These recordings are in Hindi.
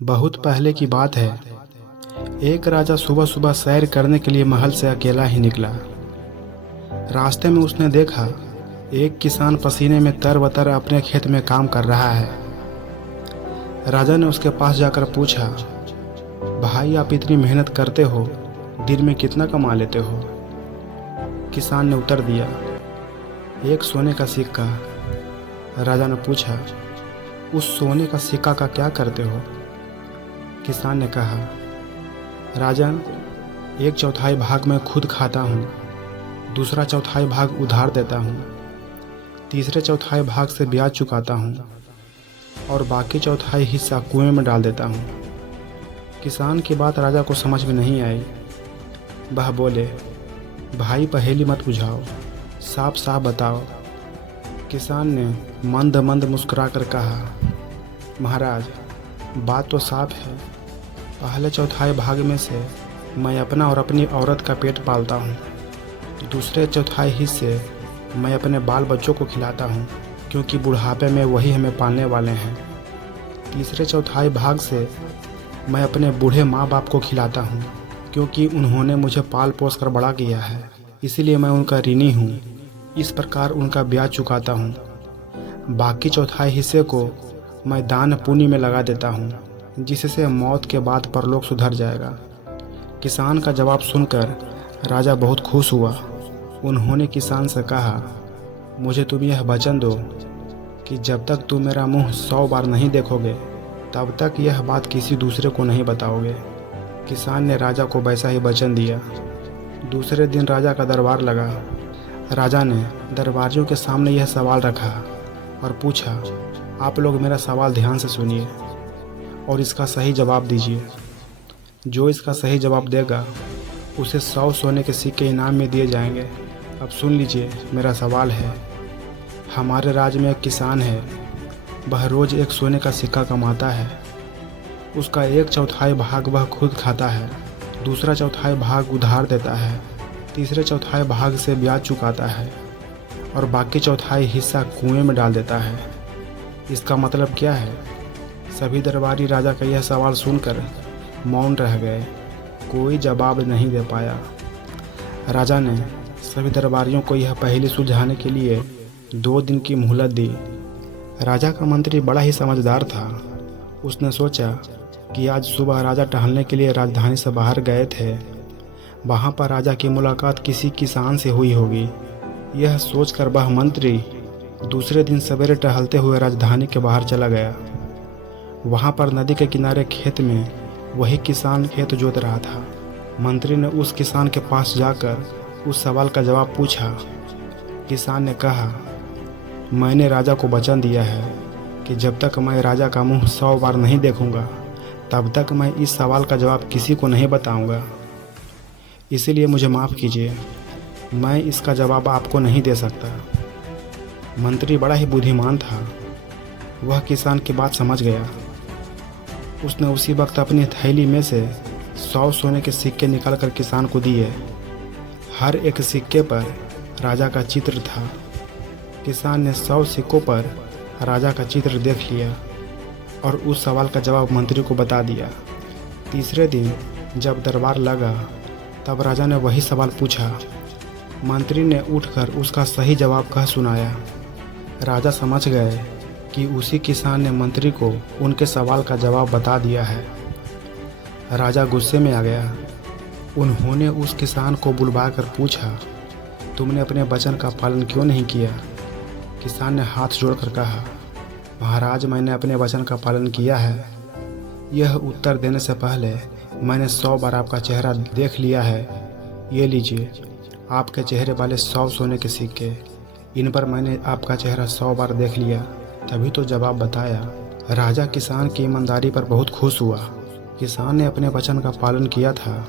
बहुत पहले की बात है। एक राजा सुबह सुबह सैर करने के लिए महल से अकेला ही निकला। रास्ते में उसने देखा एक किसान पसीने में तरबतर अपने खेत में काम कर रहा है। राजा ने उसके पास जाकर पूछा, भाई आप इतनी मेहनत करते हो, दिन में कितना कमा लेते हो? किसान ने उत्तर दिया, एक सोने का सिक्का। राजा ने पूछा, उस सोने का सिक्का का क्या करते हो? किसान ने कहा, राजन, एक चौथाई भाग मैं खुद खाता हूँ, दूसरा चौथाई भाग उधार देता हूँ, तीसरे चौथाई भाग से ब्याज चुकाता हूँ और बाकी चौथाई हिस्सा कुएं में डाल देता हूँ। किसान की बात राजा को समझ में नहीं आई। वह बोले, भाई पहेली मत बुझाओ, साफ साफ बताओ। किसान ने मंद मंद मुस्कुराकर कहा, महाराज, बात तो साफ है। पहले चौथाई भाग में से मैं अपना और अपनी औरत का पेट पालता हूँ, दूसरे चौथाई हिस्से मैं अपने बाल बच्चों को खिलाता हूँ क्योंकि बुढ़ापे में वही हमें पालने वाले हैं। तीसरे चौथाई भाग से मैं अपने बूढ़े माँ बाप को खिलाता हूँ क्योंकि उन्होंने मुझे पाल पोस कर बड़ा किया है, इसलिए मैं उनका ऋणी हूँ। इस प्रकार उनका ब्याज चुकाता हूँ। बाकी चौथाई हिस्से को मैं दान पुण्य में लगा देता हूँ, जिससे मौत के बाद परलोक सुधर जाएगा। किसान का जवाब सुनकर राजा बहुत खुश हुआ। उन्होंने किसान से कहा, मुझे तुम यह वचन दो कि जब तक तुम मेरा मुंह 100 बार नहीं देखोगे तब तक यह बात किसी दूसरे को नहीं बताओगे। किसान ने राजा को वैसा ही वचन दिया। दूसरे दिन राजा का दरबार लगा। राजा ने दरबारियों के सामने यह सवाल रखा और पूछा, आप लोग मेरा सवाल ध्यान से सुनिए और इसका सही जवाब दीजिए। जो इसका सही जवाब देगा उसे 100 सोने के सिक्के इनाम में दिए जाएंगे। अब सुन लीजिए, मेरा सवाल है। हमारे राज्य में एक किसान है। वह रोज़ एक सोने का सिक्का कमाता है। उसका एक चौथाई भाग वह खुद खाता है, दूसरा चौथाई भाग उधार देता है, तीसरे चौथाई भाग से ब्याज चुकाता है और बाकी चौथाई हिस्सा कुएं में डाल देता है। इसका मतलब क्या है? सभी दरबारी राजा का यह सवाल सुनकर मौन रह गए। कोई जवाब नहीं दे पाया। राजा ने सभी दरबारियों को यह पहेली सुलझाने के लिए 2 दिन की मोहलत दी। राजा का मंत्री बड़ा ही समझदार था। उसने सोचा कि आज सुबह राजा टहलने के लिए राजधानी से बाहर गए थे। वहाँ पर राजा की मुलाकात किसी किसान से हुई होगी। यह सोचकर वह मंत्री दूसरे दिन सवेरे टहलते हुए राजधानी के बाहर चला गया। वहाँ पर नदी के किनारे खेत में वही किसान खेत जोत रहा था। मंत्री ने उस किसान के पास जाकर उस सवाल का जवाब पूछा। किसान ने कहा, मैंने राजा को वचन दिया है कि जब तक मैं राजा का मुंह 100 बार नहीं देखूंगा तब तक मैं इस सवाल का जवाब किसी को नहीं बताऊंगा। इसीलिए मुझे माफ़ कीजिए, मैं इसका जवाब आपको नहीं दे सकता। मंत्री बड़ा ही बुद्धिमान था। वह किसान की बात समझ गया। उसने उसी वक्त अपनी थैली में से 100 सोने के सिक्के निकालकर किसान को दिए। हर एक सिक्के पर राजा का चित्र था। किसान ने 100 सिक्कों पर राजा का चित्र देख लिया और उस सवाल का जवाब मंत्री को बता दिया। तीसरे दिन जब दरबार लगा तब राजा ने वही सवाल पूछा। मंत्री ने उठकर उसका सही जवाब कह सुनाया। राजा समझ गए कि उसी किसान ने मंत्री को उनके सवाल का जवाब बता दिया है। राजा गुस्से में आ गया। उन्होंने उस किसान को बुलवाकर पूछा, तुमने अपने वचन का पालन क्यों नहीं किया? किसान ने हाथ जोड़कर कहा, महाराज, मैंने अपने वचन का पालन किया है। यह उत्तर देने से पहले मैंने 100 बार आपका चेहरा देख लिया है। ये लीजिए, आपके चेहरे वाले 100 सोने के सिक्के। इन पर मैंने आपका चेहरा 100 बार देख लिया, तभी तो जवाब बताया। राजा किसान की ईमानदारी पर बहुत खुश हुआ। किसान ने अपने वचन का पालन किया था,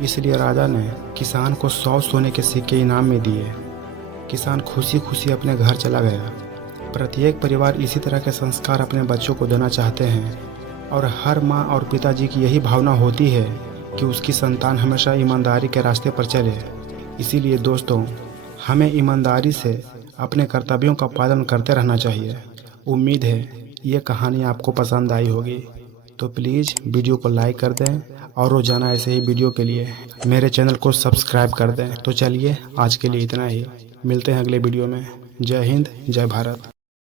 इसलिए राजा ने किसान को 100 सोने के सिक्के इनाम में दिए। किसान खुशी खुशी अपने घर चला गया। प्रत्येक परिवार इसी तरह के संस्कार अपने बच्चों को देना चाहते हैं और हर माँ और पिताजी की यही भावना होती है कि उसकी संतान हमेशा ईमानदारी के रास्ते पर चले। इसीलिए दोस्तों, हमें ईमानदारी से अपने कर्तव्यों का पालन करते रहना चाहिए। उम्मीद है ये कहानी आपको पसंद आई होगी। तो प्लीज़ वीडियो को लाइक कर दें और रोज़ाना ऐसे ही वीडियो के लिए मेरे चैनल को सब्सक्राइब कर दें। तो चलिए आज के लिए इतना ही, मिलते हैं अगले वीडियो में। जय हिंद, जय भारत।